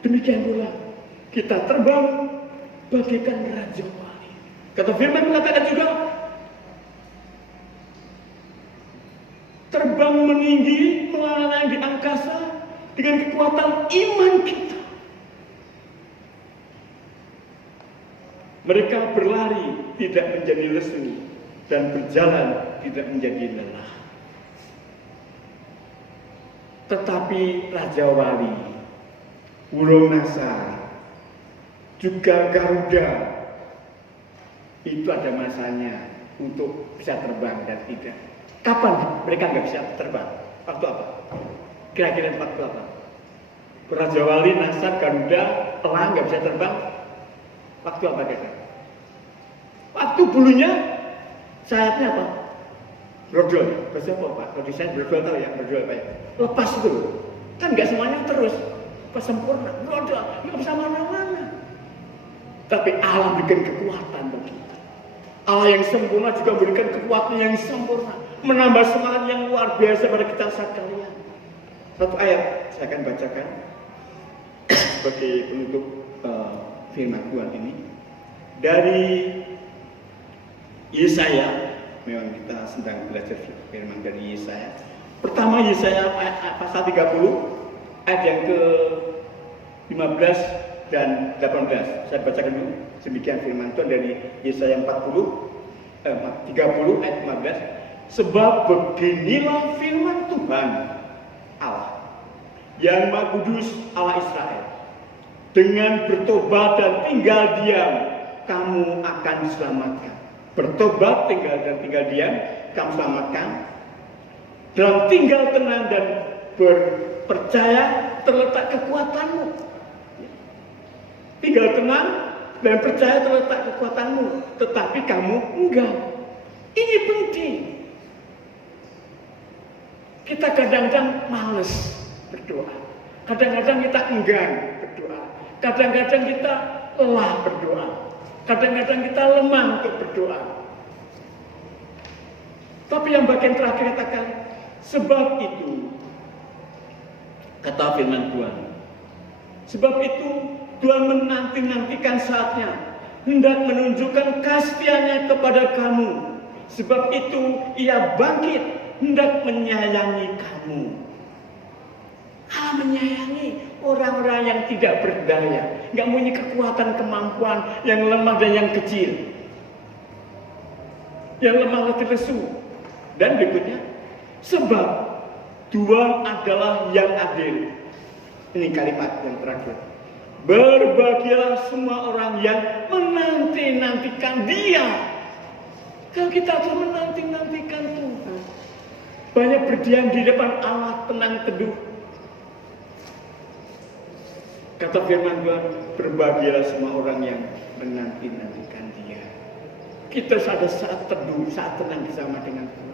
Demikian pula kita terbang bagaikan raja wali. Kata firman mengatakan juga terbang meninggi melayang di angkasa dengan kekuatan iman kita. Mereka berlari tidak menjadi lesu dan berjalan tidak menjadi lelah. Tetapi Raja Wali, Burung Nasar, juga Garuda itu ada masanya untuk bisa terbang dan tidak. Kapan mereka nggak bisa terbang? Waktu apa? Kira-kira waktu apa? Raja Wali, Nasar, Garuda, Elang nggak bisa terbang. Waktu apa kira-kira? Waktu bulunya, sayapnya apa? Brodol. Bahasa apa Pak? Kalau desain brodol tahu ya? Brodol apa ya? Lepas itu. Kan nggak semuanya terus. Pas sempurna. Brodol. Nggak bisa mana-mana. tapi Allah berikan kekuatan bagi kita. Allah yang sempurna juga memberikan kekuatan yang sempurna, menambah semangat yang luar biasa pada kita sekalian. Satu ayat saya akan bacakan sebagai penutup firman Tuhan ini dari Yesaya. Memang kita sedang belajar firman dari Yesaya. Pertama Yesaya pasal 30 ayat yang ke-15 dan 18. Saya bacakan dulu. Demikian firman Tuhan dari Yesaya 30 ayat 15. Sebab beginilah firman Tuhan Allah yang Maha Kudus, Allah Israel. Dengan bertobat dan tinggal diam, kamu akan diselamatkan. Bertobat tinggal diam, kamu selamatkan. Dalam tinggal tenang dan berpercaya terletak kekuatanmu. Tinggal tenang dan percaya terletak kekuatanmu, tetapi kamu enggak. Ini penting. Kita kadang-kadang malas berdoa. Kadang-kadang kita enggan berdoa. Kadang-kadang kita lelah berdoa. Kadang-kadang kita lemah untuk berdoa. Tapi yang bagian terakhir katakan, sebab itu, kata firman Tuhan, sebab itu Tuhan menanti-nantikan saatnya, hendak menunjukkan kasih-Nya kepada kamu. Sebab itu Ia bangkit, hendak menyayangi kamu. Allah menyayangi orang-orang yang tidak berdaya, nggak punya kekuatan kemampuan, yang lemah dan yang kecil, yang lemah letih lesu. Dan berikutnya, sebab Tuhan adalah yang adil. Ini kalimat yang terakhir. Berbahagialah semua orang yang menanti-nantikan Dia. Kalau kita terus menanti-nantikan Tuhan, banyak berdiam di depan Allah tenang teduh. Kata firman Tuhan, berbahagialah semua orang yang menanti-nantikan Dia. Kita ada saat teduh, saat tenang bersama dengan Tuhan.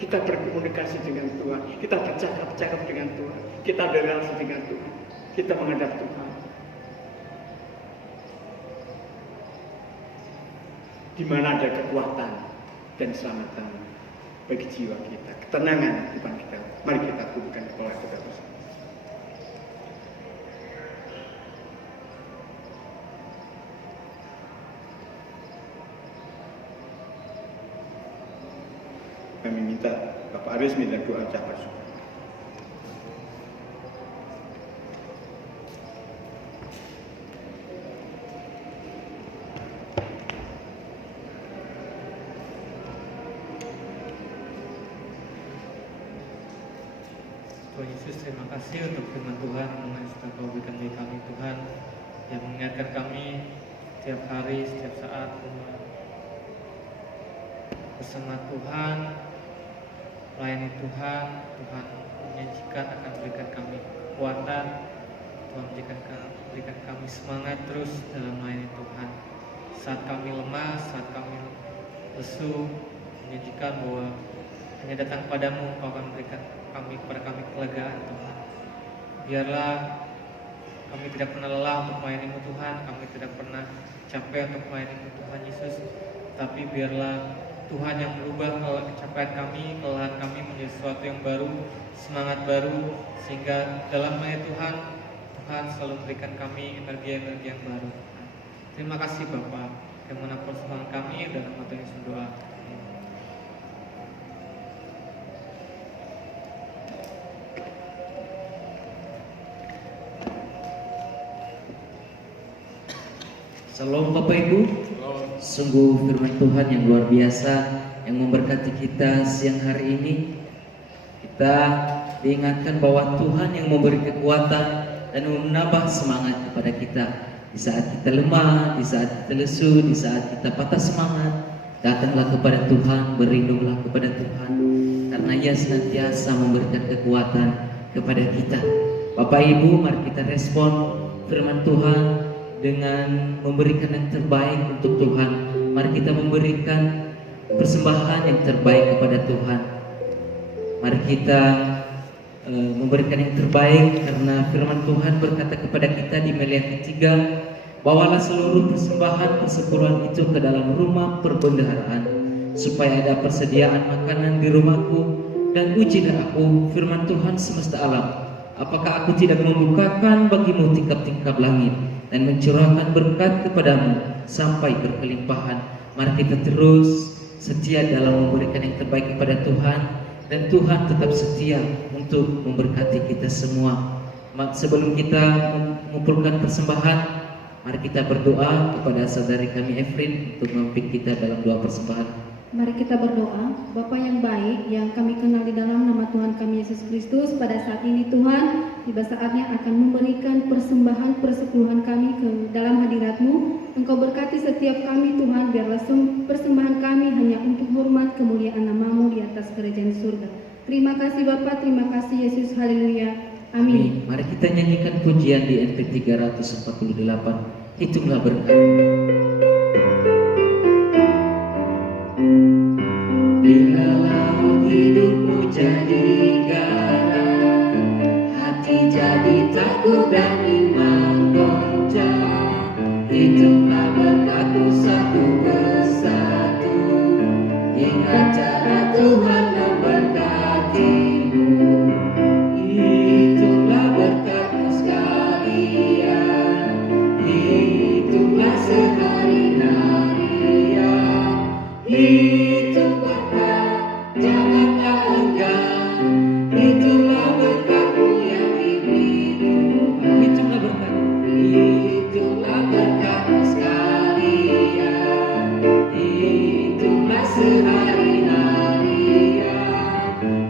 Kita berkomunikasi dengan Tuhan, kita bercakap-cakap dengan Tuhan, kita berrelasi dengan Tuhan, kita menghadap Tuhan. Di mana ada kekuatan dan keselamatan bagi jiwa kita, ketenangan di depan kita. Mari kita tundukkan kepala kita bersama. Kami minta Bapak Aris minta doa ucapan syukur. Tuhan Yesus, terima kasih untuk firman Tuhan yang sudah Kau berikan bagi kami Tuhan, yang mengingatkan kami setiap hari, setiap saat bersama Tuhan, melayani Tuhan. Tuhan menjanjikan akan berikan kami kekuatan, Tuhan berikan kami semangat terus dalam melayani Tuhan. Saat kami lemah, saat kami lesu, menjanjikan bahwa hanya datang padamu, Kau akan berikan kepada kami kelegaan Tuhan. Biarlah kami tidak pernah lelah untuk melayani-Mu Tuhan, kami tidak pernah capek untuk melayani-Mu Tuhan Yesus, tapi biarlah Tuhan yang merubah capaian kami, kelelahan kami menjadi sesuatu yang baru, semangat baru, sehingga dalam melayani Tuhan, Tuhan selalu memberikan kami energi-energi yang baru. Terima kasih Bapa, yang menopang semangat kami dalam mata Yesus doa. Salam Bapak Ibu. Sungguh firman Tuhan yang luar biasa yang memberkati kita siang hari ini. Kita diingatkan bahwa Tuhan yang memberi kekuatan dan menambah semangat kepada kita di saat kita lemah, di saat kita lesu, di saat kita patah semangat. Datanglah kepada Tuhan, berlindunglah kepada Tuhan, karena Ia senantiasa memberikan kekuatan kepada kita. Bapak Ibu, mari kita respon firman Tuhan dengan memberikan yang terbaik untuk Tuhan. Mari kita memberikan persembahan yang terbaik kepada Tuhan. Mari kita memberikan yang terbaik, karena firman Tuhan berkata kepada kita di Melihat 3 Bawalah seluruh persembahan persepuluhan itu ke dalam rumah perbendaharaan, supaya ada persediaan makanan di rumahku, dan ujilah aku, firman Tuhan semesta alam, apakah aku tidak membukakan bagimu tingkap-tingkap langit dan mencurahkan berkat kepadamu sampai berkelimpahan. Mari kita terus setia dalam memberikan yang terbaik kepada Tuhan, dan Tuhan tetap setia untuk memberkati kita semua. Sebelum kita mengumpulkan persembahan, mari kita berdoa kepada saudari kami Efrin untuk memimpin kita dalam doa persembahan. Mari kita berdoa. Bapa yang baik, yang kami kenal di dalam nama Tuhan kami Yesus Kristus, pada saat ini Tuhan, tiba saatnya akan memberikan persembahan persepuluhan kami ke dalam hadirat-Mu. Engkau berkati setiap kami Tuhan, biarlah persembahan kami hanya untuk hormat kemuliaan nama-Mu di atas kerajaan surga. Terima kasih Bapa, terima kasih Yesus, haleluya. Amin. Mari kita nyanyikan pujian di NT 348. Hitunglah berkat. Bila laut hidupmu jadi garam, hati jadi takut dan iman goncang. Hitunglah berkatmu satu persatu, ingat cara Tuhan memberkatimu. Hitunglah berkatmu sekalian, hitunglah sehari-harian. Hitung berkat, janganlah enggan. Hitunglah berkatmu yang diberi Tuhan. Hitunglah berkat, hitunglah berkatmu sekalian, hitunglah sehari-harian.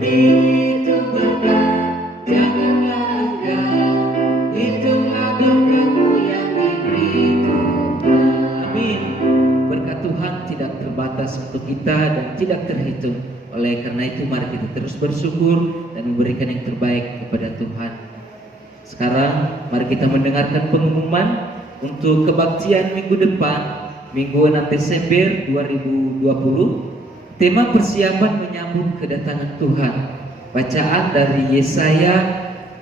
Hitung berkat, janganlah enggan. Hitunglah berkatmu yang diberi Tuhan. Amin. Berkat Tuhan tidak terbatas untuk kita dan tidak terhitung. Oleh karena itu mari kita terus bersyukur dan memberikan yang terbaik kepada Tuhan. Sekarang mari kita mendengarkan pengumuman untuk kebaktian minggu depan, Minggu 6 Desember 2020. Tema persiapan menyambut kedatangan Tuhan. Bacaan dari Yesaya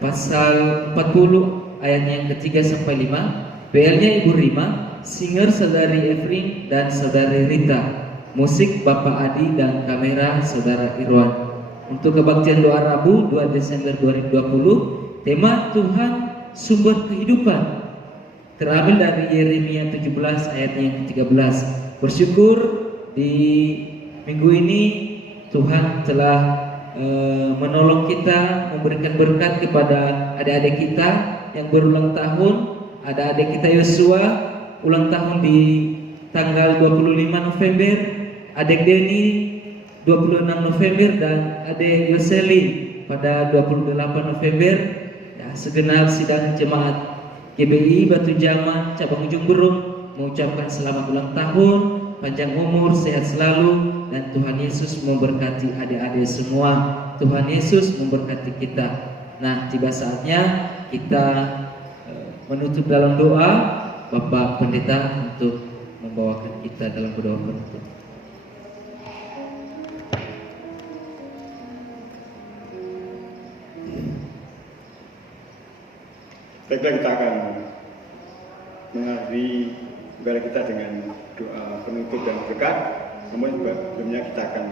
pasal 40 ayat yang ketiga sampai 5. PL-nya Ibu Rima, singer saudari Efrin dan saudari Rita, musik Bapak Adi dan kamera saudara Irwan. Untuk kebaktian doa Rabu 2 Desember 2020, tema Tuhan sumber kehidupan, terambil dari Yeremia 17 ayat yang ke-13. Bersyukur di minggu ini Tuhan telah menolong kita, memberikan berkat kepada adik-adik kita yang berulang tahun. Ada adik kita Yosua ulang tahun di tanggal 25 November, adik Denny 26 November, dan adik Yoseli pada 28 November. Ya, segenap sidang jemaat GBI Batu Jaman cabang Ujung Berung mengucapkan selamat ulang tahun, panjang umur, sehat selalu, dan Tuhan Yesus memberkati adik-adik semua. Tuhan Yesus memberkati kita. Nah, tiba saatnya kita menutup dalam doa. Bapak Pendeta untuk membawakan kita dalam berdoa penutup. Baiklah, kita akan mengakhiri ibadah kita dengan doa penutup dan berkat. Namun sebelumnya kita akan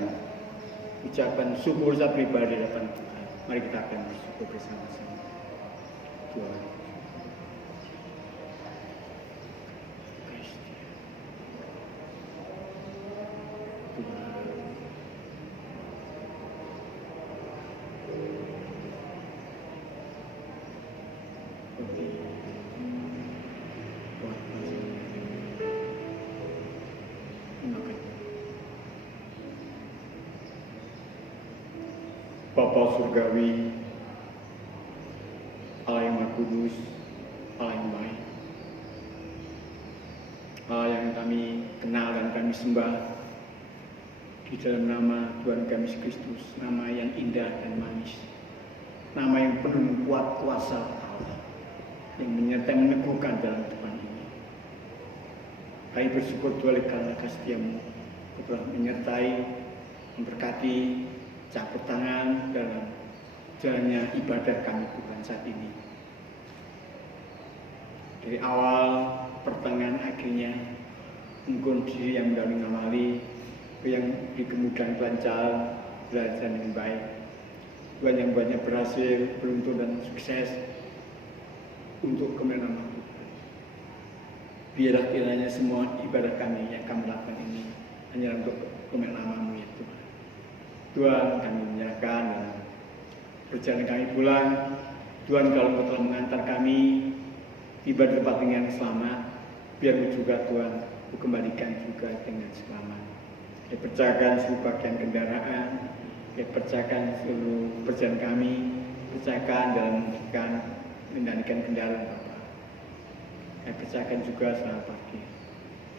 ucapkan syukur saat pribadi datang Tuhan. Mari kita akan bersyukur bersama-sama. Tuhan. Bapa surgawi, Allah yang Maha Kudus, Allah yang baik, Allah yang kami kenal dan kami sembah di dalam nama Tuhan kami Yesus Kristus, nama yang indah dan manis, nama yang penuh kuat kuasa Allah, yang menyertai meneguhkan dalam Tuhan ini. Kami bersyukur Tuhan karena kasih-Mu telah menyertai, memberkati, campur tangan dalam jalannya ibadah kami Tuhan saat ini. Dari awal pertengahan akhirnya mengkon diri yang mendampingi ngamali yang dikemudian lancar belajar yang baik. Tuhan yang banyak berhasil, beruntung dan sukses untuk kemuliaan nama Tuhan. Biarlah kiranya semua ibadah kami yang kami lakukan ini hanya untuk kemuliaan nama-Mu ya Tuhan. Tuhan, kami menyerahkan dan perjalanan kami pulang. Tuhan, kalau Engkau telah mengantar kami tiba di tempat dengan selamat, biar juga Tuhan Ku kembalikan juga dengan selamat. Percayakan seluruh bagian kendaraan, percayakan seluruh perjalanan kami, percayakan dalam mengendalikan kendaraan Bapak. Percayakan juga selamat pagi.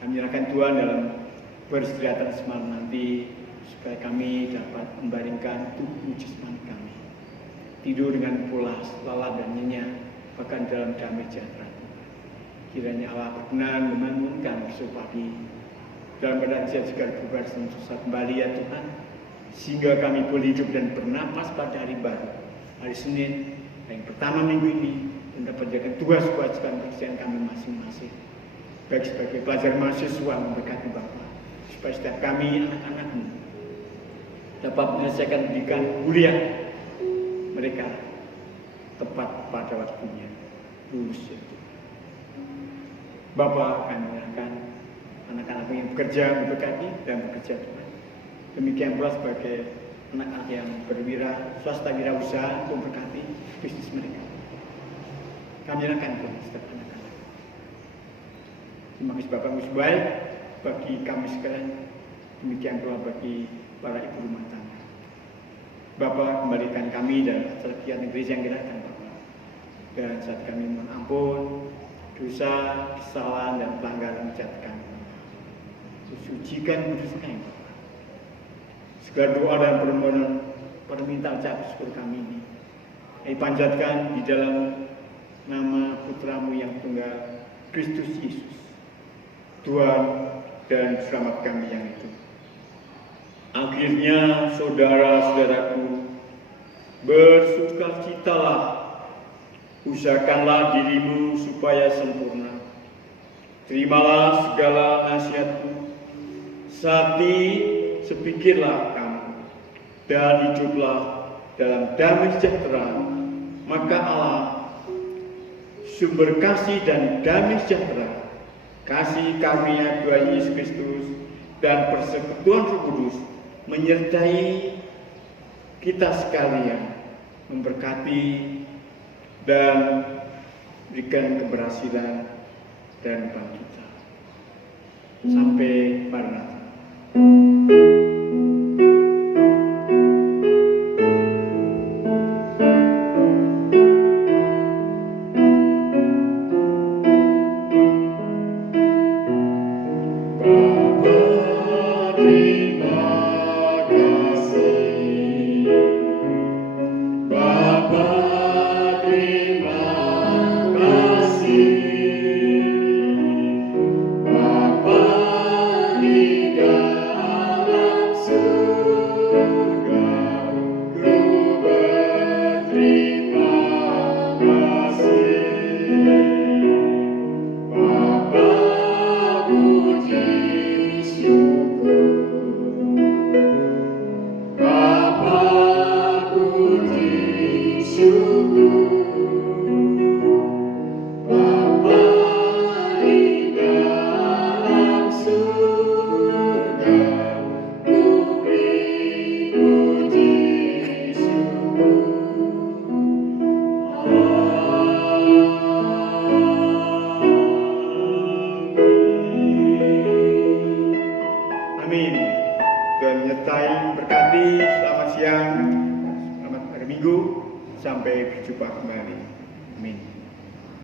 Kami menyerahkan Tuhan dalam peristirahatan semalam nanti, supaya kami dapat membaringkan tubuh jasmani kami tidur dengan pulas, lalap dan nyenyak, bahkan dalam damai sejahtera. Kiranya Allah berkenan membangunkan besok pagi dalam keadaan sehat segar bugar sentosa kembali ya Tuhan, sehingga kami boleh hidup dan bernapas pada hari baru, hari Senin yang pertama minggu ini, dan dapat jaga tugas kewajiban pekerjaan kami masing-masing, baik sebagai pelajar mahasiswa memberkati Bapak, supaya setiap kami anak-anak-Mu dapat menyelesaikan pendidikan kuliah mereka tepat pada waktunya, lulus ya Tuhan. Bapak akan menyerahkan anak-anak yang bekerja memberkati dan bekerja Tuhan. Demikian pula sebagai anak-anak yang berwira swasta wirausaha memberkati bisnis mereka. Kami menyerahkan Tuhan setiap anak-anak. Terima kasih Bapak yang baik bagi kami sekalian. Demikian pula bagi para ibu rumah tangga. Bapak kembalikan kami dalam acara kegiatan gereja yang kita akan Bapak. Dan saat kami mohon ampun dosa, kesalahan, dan pelanggaran jahat kami. Sucikan kudus kami, Bapak. Segala doa dan permohonan permintaan ucap syukur kami ini dipanjatkan di dalam nama Putra-Mu yang tunggal, Kristus Yesus, Tuhan dan selamat kami yang itu. Akhirnya, saudara-saudaraku, bersukacitalah. Usahakanlah dirimu supaya sempurna. Terimalah segala nasihatku. Sepikirlah kamu dan hiduplah dalam damai sejahtera. Maka Allah, sumber kasih dan damai sejahtera, kasih karunia Tuhan Yesus Kristus dan persekutuan Roh Kudus menyertai kita sekalian, memberkati dan berikan keberhasilan dan bangkitan sampai Maranatha. Sampai berjumpa kembali. Amin.